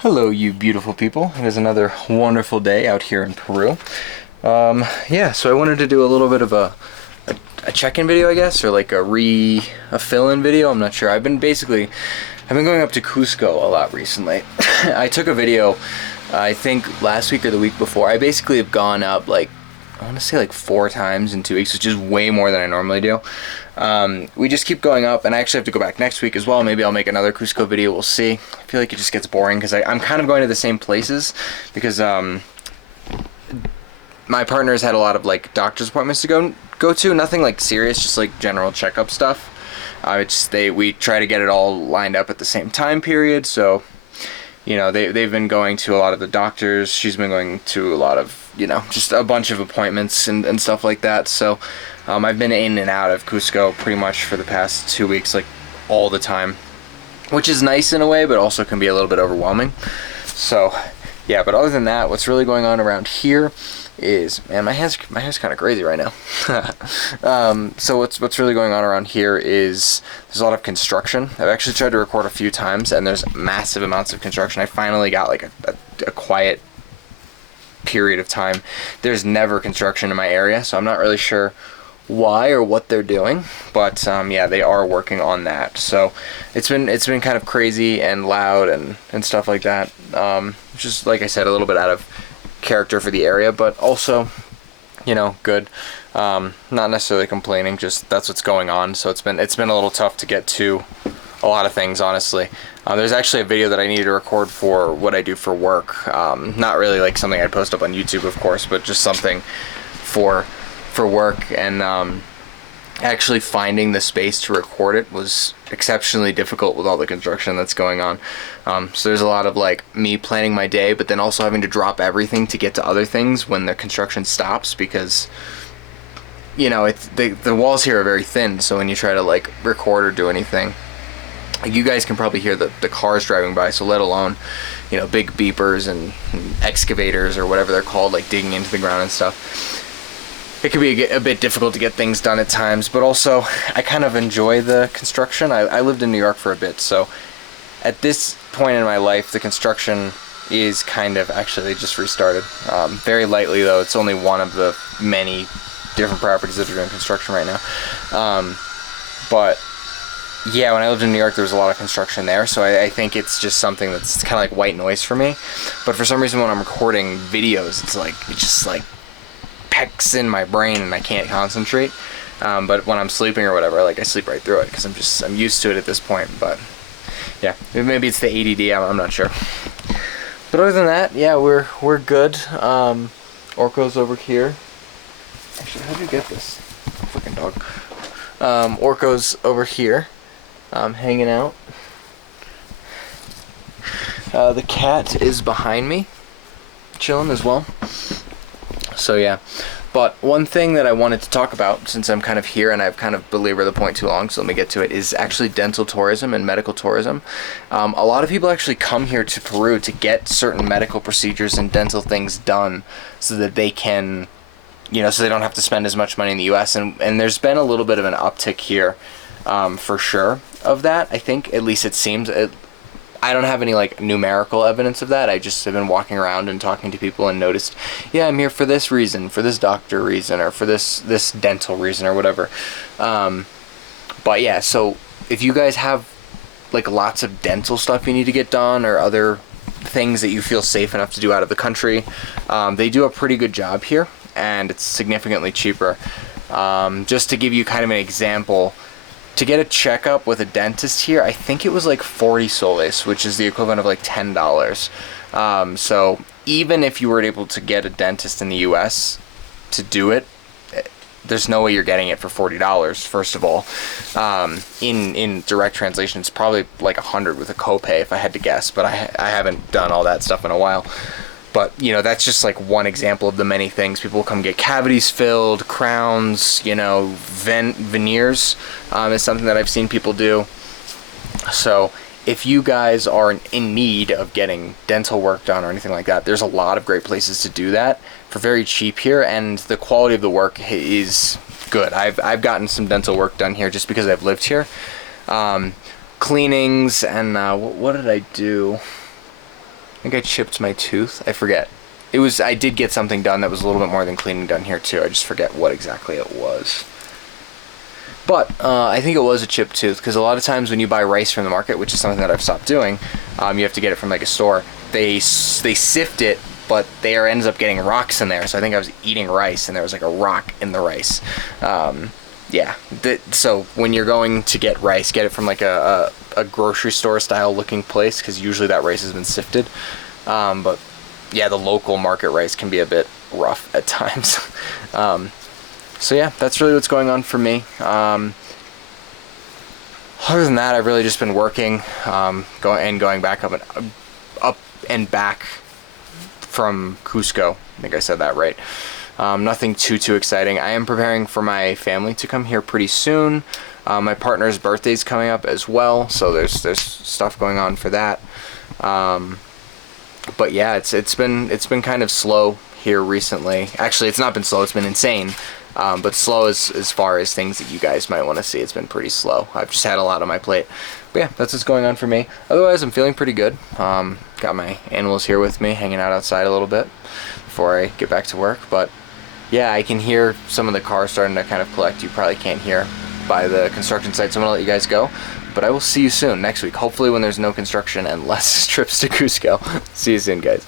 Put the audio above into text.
Hello, you beautiful people. It is another wonderful day out here in Peru. Yeah, so I wanted to do a little bit of a check-in video, I guess, or like a fill-in video. I'm not sure. I've been going up to Cusco a lot recently. I took a video, I think last week or the week before. I basically have gone up like, I want to say like 4 times in 2 weeks, which is way more than I normally do. We just keep going up, and I actually have to go back next week as well. Maybe I'll make another Cusco video, we'll see. I feel like it just gets boring because I'm kind of going to the same places because my partner's had a lot of like doctor's appointments to go to. Nothing like serious, just like general checkup stuff. We try to get it all lined up at the same time period, so you know, they've been going to a lot of the doctors. She's been going to a lot of, you know, just a bunch of appointments and stuff like that. So I've been in and out of Cusco pretty much for the past 2 weeks, like all the time, which is nice in a way, but also can be a little bit overwhelming. So yeah, but other than that, what's really going on around here is, man, my hair's kind of crazy right now. So what's really going on around here is there's a lot of construction. I've actually tried to record a few times, and there's massive amounts of construction. I finally got like a quiet period of time. There's never construction in my area, so I'm not really sure why or what they're doing, but yeah, they are working on that. So it's been kind of crazy and loud and stuff like that. Just like I said, a little bit out of character for the area, but also, you know, good. Not necessarily complaining, just that's what's going on. So it's been a little tough to get to a lot of things, honestly. There's actually a video that I needed to record for what I do for work. Not really like something I'd post up on YouTube, of course, but just something for work, and actually finding the space to record it was exceptionally difficult with all the construction that's going on. So there's a lot of like me planning my day, but then also having to drop everything to get to other things when the construction stops, because you know, the walls here are very thin, so when you try to like record or do anything, like, you guys can probably hear the cars driving by, so let alone, you know, big beepers and excavators or whatever they're called, like digging into the ground and stuff. It can be a bit difficult to get things done at times, but also I kind of enjoy the construction. I lived in New York for a bit, so at this point in my life, the construction is kind of, actually they just restarted. Very lightly though, it's only one of the many different properties that are doing construction right now. But yeah, when I lived in New York, there was a lot of construction there, so I think it's just something that's kind of like white noise for me. But for some reason when I'm recording videos, it just like pecks in my brain and I can't concentrate. But when I'm sleeping or whatever, like I sleep right through it because I'm used to it at this point. But yeah, maybe it's the ADD. I'm not sure. But other than that, yeah, we're good. Orko's over here. Actually, how did you get this? Freaking dog. Orko's over here, hanging out. The cat is behind me, chilling as well. So yeah, but one thing that I wanted to talk about, since I'm kind of here and I've kind of belabored the point too long, so let me get to it, is actually dental tourism and medical tourism. A lot of people actually come here to Peru to get certain medical procedures and dental things done so that they can, you know, so they don't have to spend as much money in the US, and there's been a little bit of an uptick here, for sure, of that. I think, at least it seems. I don't have any like numerical evidence of that. I just have been walking around and talking to people and noticed, yeah, I'm here for this reason, for this doctor reason, or for this dental reason, or whatever. But yeah, so if you guys have like lots of dental stuff you need to get done, or other things that you feel safe enough to do out of the country, they do a pretty good job here, and it's significantly cheaper. Just to give you kind of an example, to get a checkup with a dentist here, I think it was like 40 soles, which is the equivalent of like $10. So even if you were able to get a dentist in the US to do it, there's no way you're getting it for $40, first of all. In direct translation, it's probably like 100 with a copay if I had to guess, but I haven't done all that stuff in a while. But, you know, that's just like one example of the many things. People come get cavities filled, crowns, you know, veneers is something that I've seen people do. So if you guys are in need of getting dental work done or anything like that, there's a lot of great places to do that for very cheap here, and the quality of the work is good. I've gotten some dental work done here just because I've lived here. Cleanings and what did I do? think I chipped my tooth. I forget. I did get something done that was a little bit more than cleaning done here too. I just forget what exactly it was. But I think it was a chipped tooth, because a lot of times when you buy rice from the market, which is something that I've stopped doing, you have to get it from like a store. They sift it, but there ends up getting rocks in there. So I think I was eating rice and there was like a rock in the rice. Yeah. So when you're going to get rice, get it from like a grocery store style looking place, because usually that rice has been sifted. But yeah, the local market rice can be a bit rough at times. So yeah, that's really what's going on for me. Other than that, I've really just been working, going back up and back from Cusco. I think I said that right. Nothing too exciting. I am preparing for my family to come here pretty soon. My partner's birthday's coming up as well, so there's stuff going on for that. But yeah, it's been kind of slow here recently. Actually, it's not been slow, it's been insane. But slow as far as things that you guys might want to see. It's been pretty slow. I've just had a lot on my plate. But yeah, that's what's going on for me. Otherwise, I'm feeling pretty good. Got my animals here with me, hanging out outside a little bit before I get back to work. But yeah, I can hear some of the cars starting to kind of collect. You probably can't hear by the construction site, so I'm going to let you guys go. But I will see you soon next week, hopefully when there's no construction and less trips to Cusco. See you soon, guys.